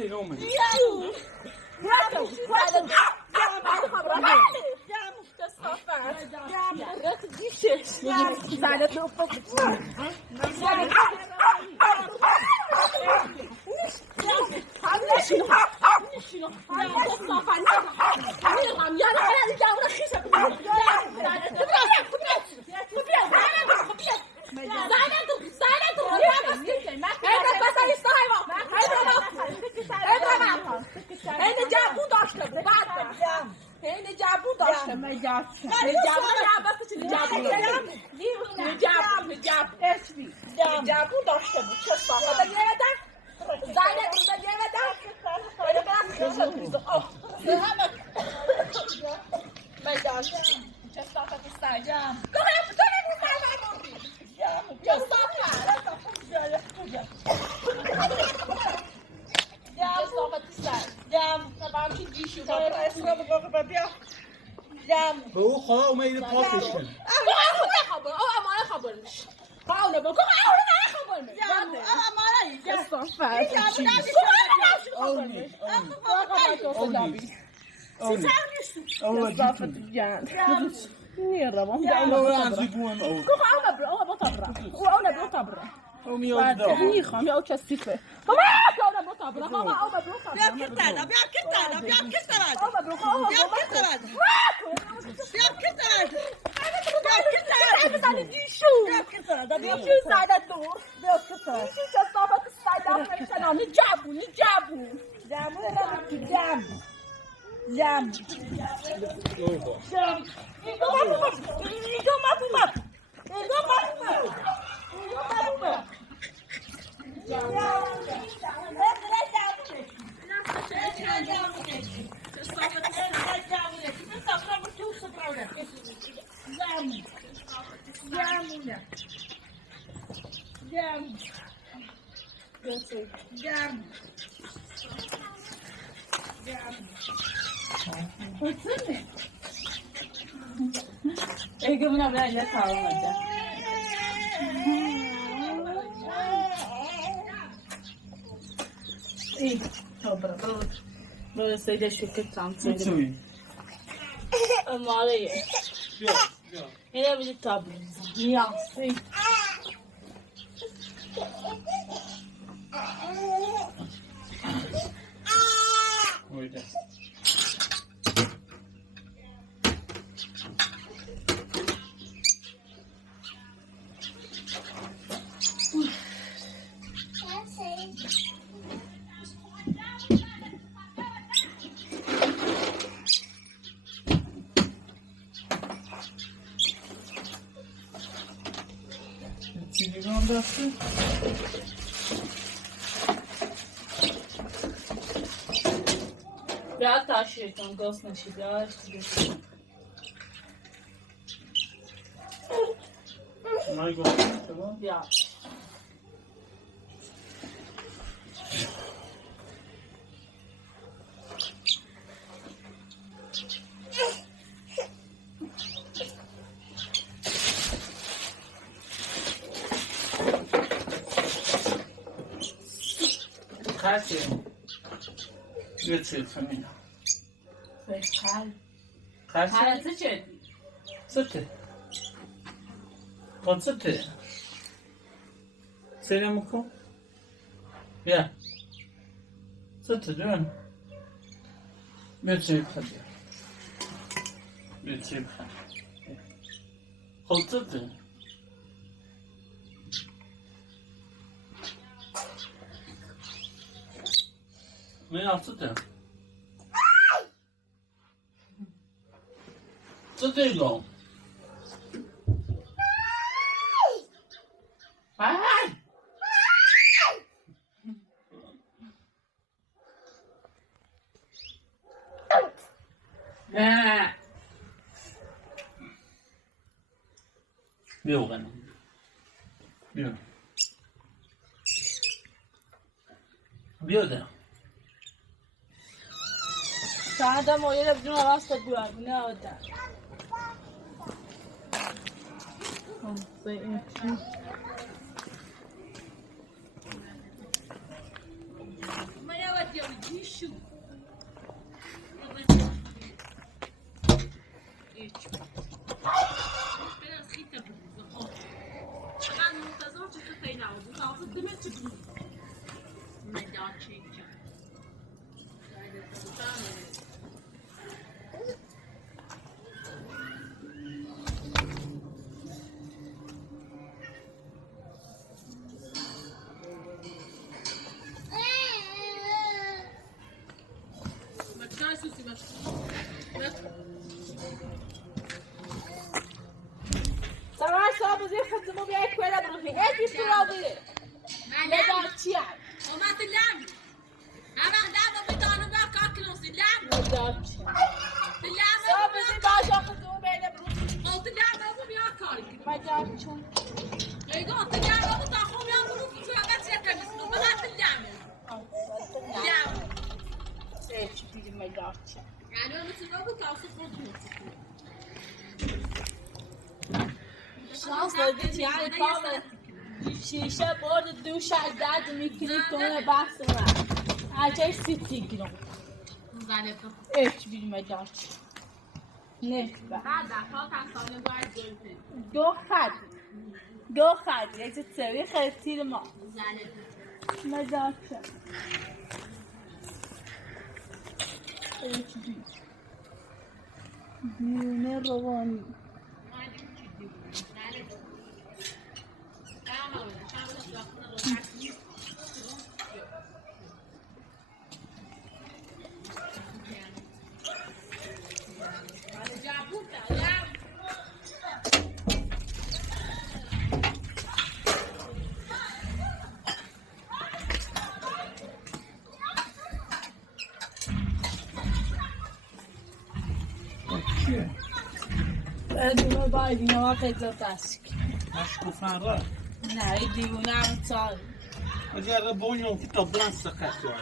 خیرامه جابو داشته بود چه صافت یادم زایده بود یادم ولی برام خیلی مجاز چه صافت سایجام چه صافت به او خواه اومده پاکش کن او میاد دا میخوام یا کسیفه Ege buna böyle kalmadı. İyi, dobra. Böyle sayıda şükür tam söyleyeyim. میتونی Ama arayı. بیا بیا Yine bir tablo. Niyası. اویده چیزی هم دسته Biraz taşıyacağım. Ghost naşı biraz. مای گفتم تمام Ya. خاصه یه چیز فهمیدم Fekal. خاصه Hayatı çözdü. سته خود سته سیرم کن بیا سته جون بیا چی بخواد بیا چی بخواد خود سته نه سته سته گم Ay! بیا بغنم بیا بیا ده Sana da öyle bir rahatsız ediyor. Ne oldu? ادي بروبلي لا دارتيا وما تلعب أنا لعبة بدون بقى كاكلوس اللعب لا دارتيا اللعبة صابزي باش اخذوا بين بروس قلت اللعبة أبو يا كارك ما دارتيا قلت اللعبة أبو تأخذ يا بروس شو أبغى تسكت ما لا تلعب اللعبة ايش بيجي ما دارتيا يعني أنا مثل أبو تأخذ شانس دادی يعني طالع شیشه برد دوش از درد میکنی کنه بحث من عجای 30 گرم زالتو ایچ بی مدارچ نه با هذا فاتن سال باید جلوی دو خد یک تسوی خیلی تیر ما زالتو مدارچ ایچ بی دیونه روانی دیونه باید دیونه ما پیدا دست مشکوفن را نه دیونه هم سال اگر بونیون که تا بلند سخت وای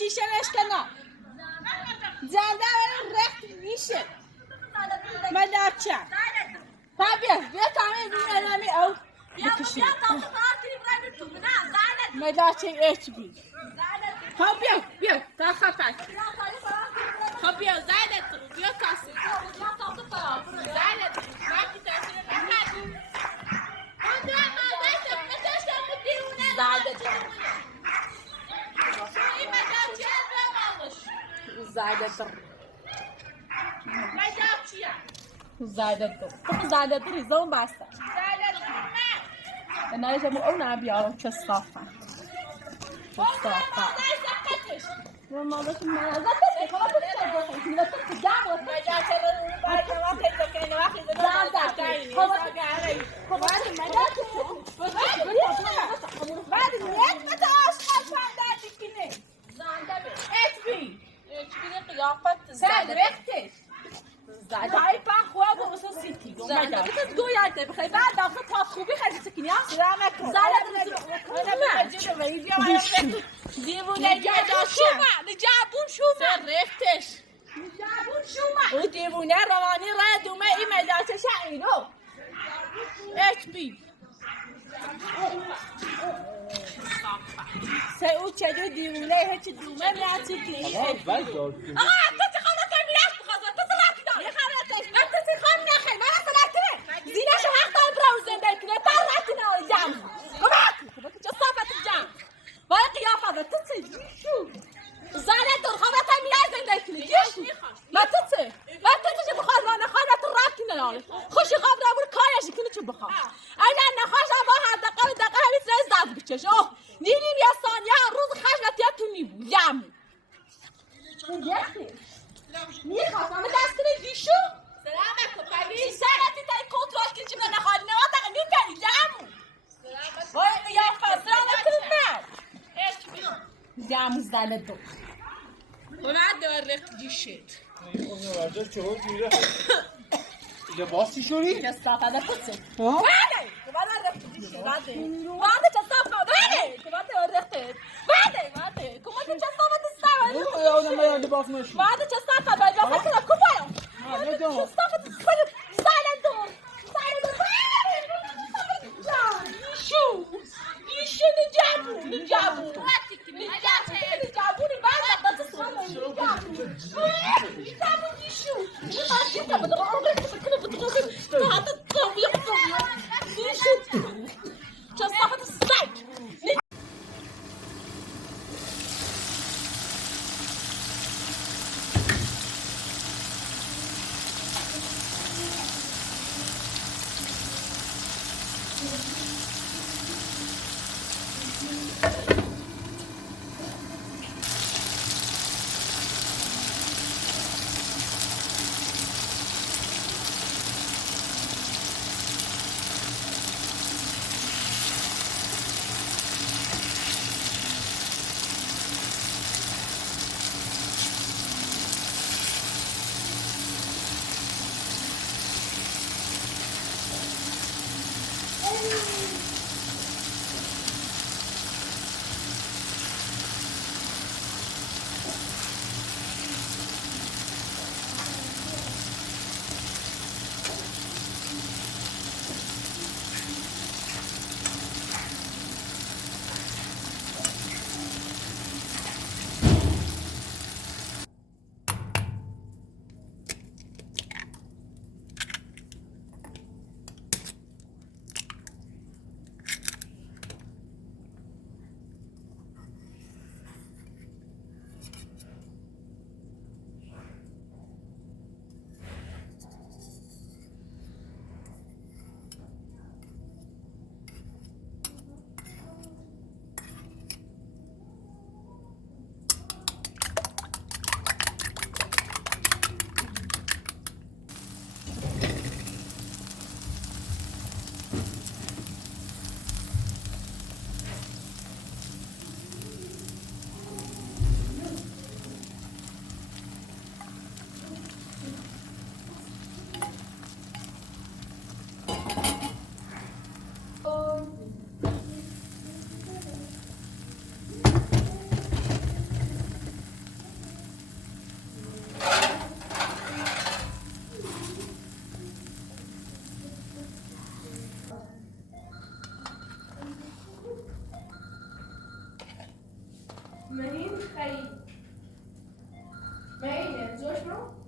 شیشه نشکنم زنده رخت میشه من درچم بیا تمام این نمی او بکشی من درچم ایچ بی بیا تا خفت خب بیا زیدت رو بیا کسی زیدت رو وقتی تاثیر نکردی زیدت رو زایده در ریزون بسته نه جمع اون بیارم که صافه و ما بسیم من از دست خواهد بسیم و تو جمع و مجا چرا اون باید نما پیدا کنی وقتی دارم بعد نیت بتا آشقال فندردی کنه ایچ بی قیافت زد رختش زای پا خواه با مثلا سیتی گم مجا بسید دو یکته بخوای بعد داخل تا خوبی خیلی سکنی ها زد دیوونه نجابون شومه رختش نجابون شومه او دیوونه روانی را دومه ای مجاچه شعیرو ایچ بی سه او چجور دیوونه هیچ دومه میاتی کنی آقا تو چه خواهد کنی میراش بخواست تو سلاتی داری تو چه خواهد نخی من سلاتی نه زینش حق دار براو زنده کنه تا راتی نه جمع کمک چه صافت جمع وای قیافت تو چه زنه دور خواهد تا میراش زنده کنی و تو چه بخواد ما نخواهد تو راتی نه خوشی خواب را بور کارش کنی چه بخواد اینا نخواهد با هر دقیقه همیت رای زد بکش نیم یا ثانیه روز خشمتیت تو نیبو یمو میخواست همه دست کنی دیشو سلام اکو ببین سرتی تایی کنترل کنی چی من نخواهد نوا دقیقه میبری یمو وای قیافه سلام اکو من یمو زنه دو باید دار رفت دیشت راجع چهار جوره لباسی شوری؟ کسافه پوچه بله باید رفت دیشت باید کسافه بله باید رفت بله کمک کسافه دستم یادم میاد لباس نشی باید کسافه باید لباس کنم کجایم کسافه دستم سایلندور ایشو نجابو نجابو بعد دست مهين خي مهين زوج شنو؟